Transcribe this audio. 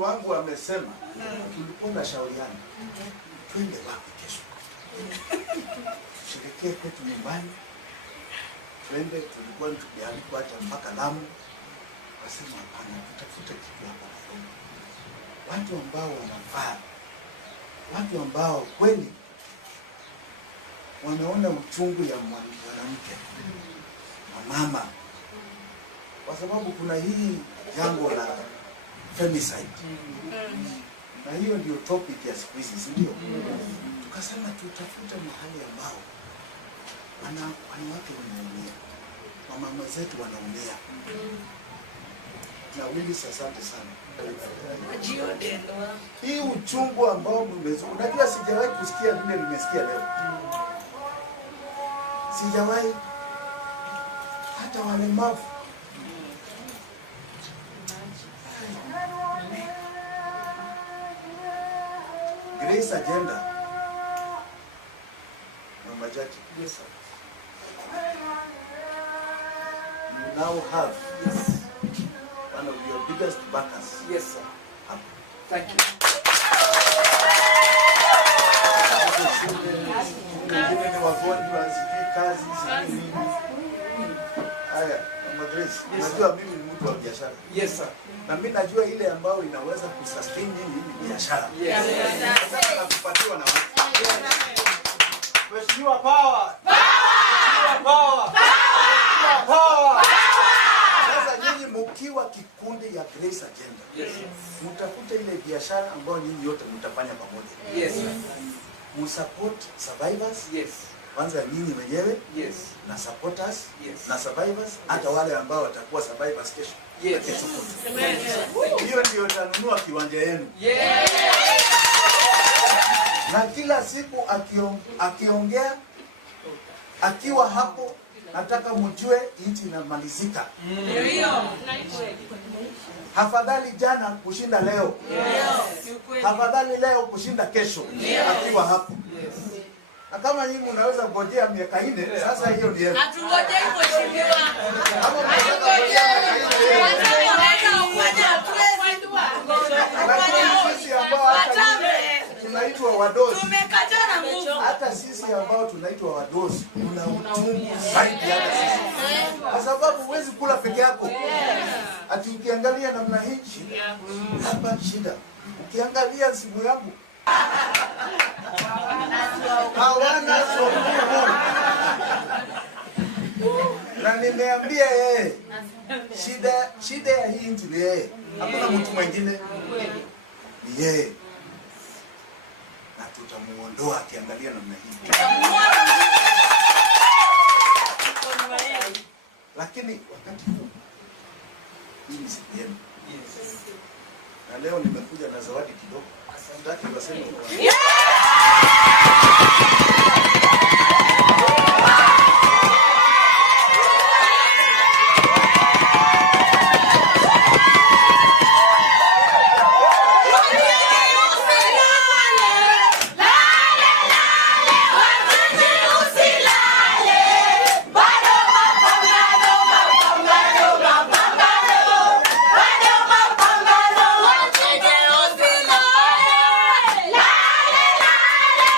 wangu amesema tulikuwa na shauriana twende wapi kesho. Sherekee kwetu nyumbani. Twende, tulikuwa tukialikwa hata mpaka Lamu. Wasema hapana, tutafuta kitu hapa Nairobi. Watu ambao wanafaa. Watu ambao kweli wanaona uchungu ya mwanamke na mama. Kwa sababu kuna hii jambo la femicide. Na hiyo ndio topic ya siku hizi, si ndio? Tukasema tutafuta mahali ambao wanawake wanaumia. Mama zetu wanaumia. Na Willis, asante sana. Hii uchungu ambao mmezoea. Unajua sijawahi kusikia vile nimesikia leo. Sijawahi. Hata walemavu. Grace agenda. Mama Jackie. Yes, sir. You now have one of your biggest backers. Yes, sir. Thank you. Najua mimi ni mtu wa biashara. Yes, sir. Na mimi najua ile ambayo inaweza kusustain hii biashara. Yes. Sasa kupatiwa na watu. Mheshimiwa power. Power. Power. Sasa nyinyi mkiwa kikundi ya Grace Agenda. Yes. Mtafuta ile biashara ambayo nyinyi yote mtafanya pamoja. Yes. Msupport survivors. Yes. Kwanza nyinyi wenyewe. Yes. Na supporters. Yes. Na survivors, hata wale ambao watakuwa survivors kesho. Yes. Hiyo ndio tanunua kiwanja yenu. Yes. Na kila siku akiongea akiwa hapo, nataka mjue nchi inamalizika. Hafadhali jana kushinda leo. Hafadhali leo kushinda kesho. Akiwa hapo. Na kama nyinyi mnaweza ngojea miaka 4, sasa hiyo ndio. Hatungojei mheshimiwa. Tunaitwa wadosi. Tumekataa na Mungu. Hata sisi ambao tunaitwa wadosi kuna uchungu zaidi hata sisi. Kwa sababu huwezi kula peke yako. Ati ukiangalia namna hii hapa shida. Ukiangalia simu yangu hawana suluhu. Na nimeambia yeye shida ya hii nchi ni yeye. Hakuna mtu mwingine. Ni yeye. Na tutamuondoa akiangalia namna hii. Lakini wakati huu hii ni siku yenu. Na leo nimekuja na zawadi kidogo. Sitaki waseme